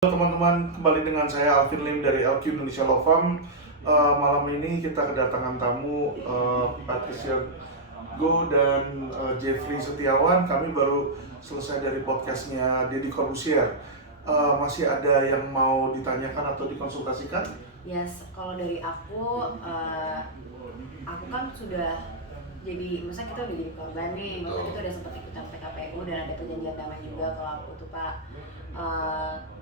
Halo teman-teman, kembali dengan saya Alvin Lim dari LQ Indonesia Law Firm. Malam ini kita kedatangan tamu Patricia Go dan Jeffrey Setiawan. Kami baru selesai dari podcastnya Deddy Corbusier. Masih ada yang mau ditanyakan atau dikonsultasikan? Yes, kalau dari aku kan sudah jadi, misalnya kita udah jadi korban nih, misalnya kita udah sempat ikutan PKPU dan ada perjanjian damai juga kalau aku tuh Pak.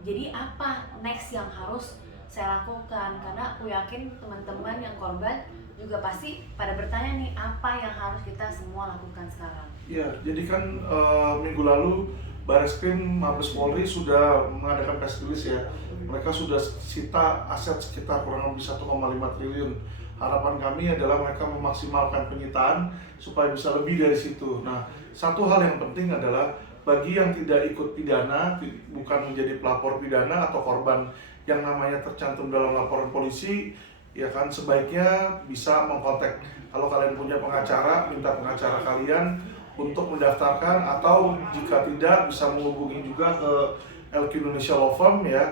Jadi apa next yang harus saya lakukan? Karena aku yakin teman-teman yang korban juga pasti pada bertanya nih, apa yang harus kita semua lakukan sekarang? Ya, jadi kan minggu lalu Barreskrim Mabes Polri sudah mengadakan press release ya. Mereka sudah sita aset sekitar kurang lebih 1,5 triliun. Harapan kami adalah mereka memaksimalkan penyitaan supaya bisa lebih dari situ. Nah, satu hal yang penting adalah bagi yang tidak ikut pidana, bukan menjadi pelapor pidana atau korban yang namanya tercantum dalam laporan polisi, ya kan sebaiknya bisa mengkontak. Kalau kalian punya pengacara, minta pengacara kalian untuk mendaftarkan, atau jika tidak bisa menghubungi juga ke LQ Indonesia Law Firm ya.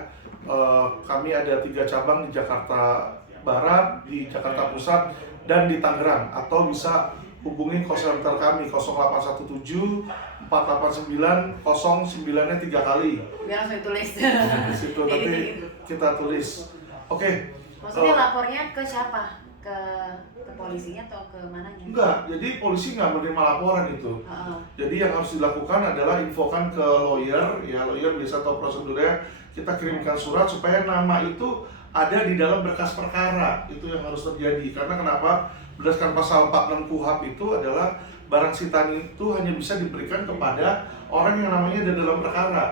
Kami ada 3 cabang di Jakarta Barat, di Jakarta Pusat, dan di Tangerang. Atau bisa hubungi call center kami 0817 489 09-nya 3 kali. Biar langsung tulis. Di situ nanti kita tulis. Oke. Maksudnya lapornya ke siapa? Ke polisinya atau ke mananya? Enggak, jadi polisi nggak menerima laporan itu. Jadi yang harus dilakukan adalah infokan ke lawyer, ya lawyer biasa tahu prosedurnya. Kita kirimkan surat supaya nama itu ada di dalam berkas perkara. Itu yang harus terjadi. Karena kenapa? Berdasarkan pasal 46 KUHP itu adalah barang sitaan itu hanya bisa diberikan kepada orang yang namanya ada dalam perkara,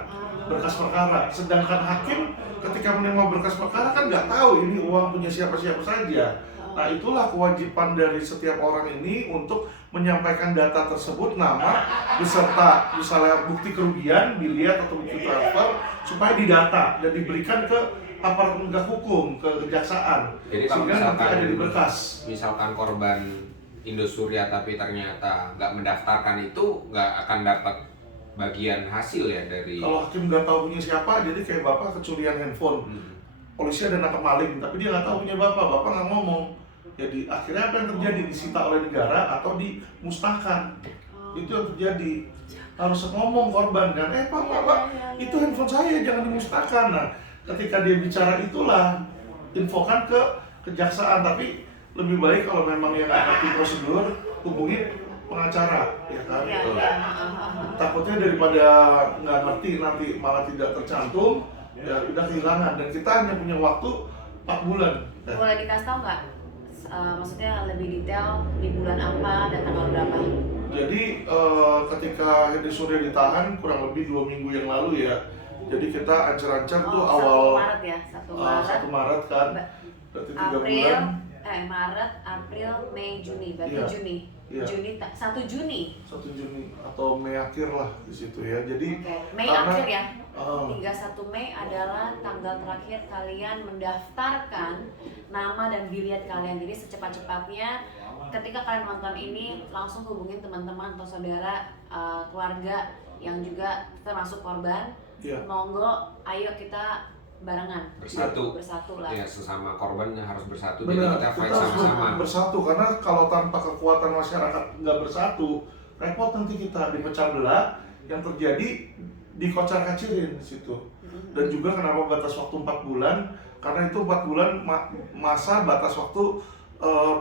berkas perkara. Sedangkan hakim ketika menerima berkas perkara kan nggak tahu ini uang punya siapa-siapa saja. Nah, itulah kewajiban dari setiap orang ini untuk menyampaikan data tersebut, nama beserta misalnya bukti kerugian, biliat atau bukti transfer, supaya didata dan diberikan ke aparat penegak hukum, ke kejaksaan. Jadi kalau sehingga nanti ada di berkas. Misalkan korban Indosuria tapi ternyata nggak mendaftarkan, itu nggak akan dapat bagian hasil ya dari. Kalau hakim nggak tahu punya siapa, jadi kayak bapak kecurian handphone. Polisi ada nangkap maling, tapi dia nggak tahu punya bapak nggak ngomong. Jadi akhirnya apa yang terjadi? Disita oleh negara atau dimusnahkan. Itu yang terjadi. Harus ngomong korban kan, pak, itu handphone saya, jangan dimusnahkan. Nah, ketika dia bicara itulah, infokan ke kejaksaan. Tapi lebih baik kalau memang yang nggak ngerti prosedur, hubungi pengacara, ya kan? Takutnya daripada nggak ngerti nanti malah tidak tercantum, ya udah kehilangan. Dan kita hanya punya waktu 4 bulan. Boleh dikasih tahu nggak? Maksudnya lebih detail di bulan apa dan tanggal berapa? Jadi ketika Hendy Surya ditahan kurang lebih 2 minggu yang lalu ya. Jadi kita ancur-ancur tuh awal 1 Maret ya, 1 Maret kan. Berarti 3 bulan. Maret, April, Mei, Juni. Berarti Iya. Juni. Iya. 1 Juni. 1 Juni atau Mei akhir lah di situ ya. Jadi Mei akhir ya. Hingga 1 Mei adalah tanggal terakhir kalian mendaftarkan nama dan biliat kalian. Jadi secepat-cepatnya ketika kalian menonton ini langsung hubungin teman-teman atau saudara, keluarga yang juga termasuk korban. Iya. Monggo, ayo kita barengan bersatu lah. Ya, sesama korban harus bersatu. Benar, Jadi kita fight kita harus sama-sama. bersatu, karena kalau tanpa kekuatan masyarakat nggak bersatu, repot nanti kita dipecah belah. Yang terjadi dikocar-kacirin di situ. Dan juga kenapa batas waktu 4 bulan? Karena itu 4 bulan masa batas waktu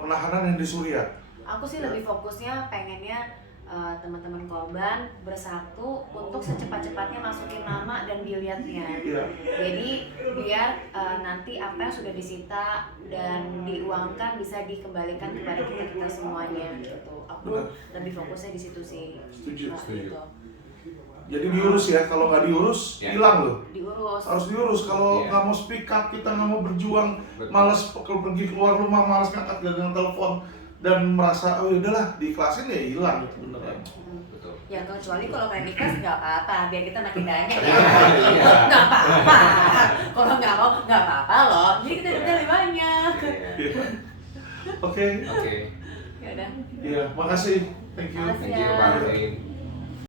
penahanan Hendy Surya. Aku sih lebih fokusnya pengennya teman-teman korban bersatu untuk secepat-cepatnya masukin nama dan biliatnya. Iya. Jadi biar nanti apa yang sudah disita dan diuangkan bisa dikembalikan kepada kita semuanya gitu. Aku lebih fokusnya di situ sih. Setuju. Gitu. Jadi diurus ya, kalau nggak diurus hilang loh. Diurus. Harus diurus. Kalau nggak mau speak up, kita nggak mau berjuang, malas pergi keluar rumah, malas ngangkat gagang telepon dan merasa oh udahlah diikhlasin ya hilang itu beneran. Betul. Ya kecuali kalau kalian ikhlas nggak apa-apa, biar kita makin banyak ya. Iya. Nggak apa-apa. Kalau nggak mau nggak apa-apa loh. Jadi kita dapat lebih banyak. Oke. Oke. Ya udah. Iya, makasih. Thank you. Makasih. Thank you, Pak Alvin.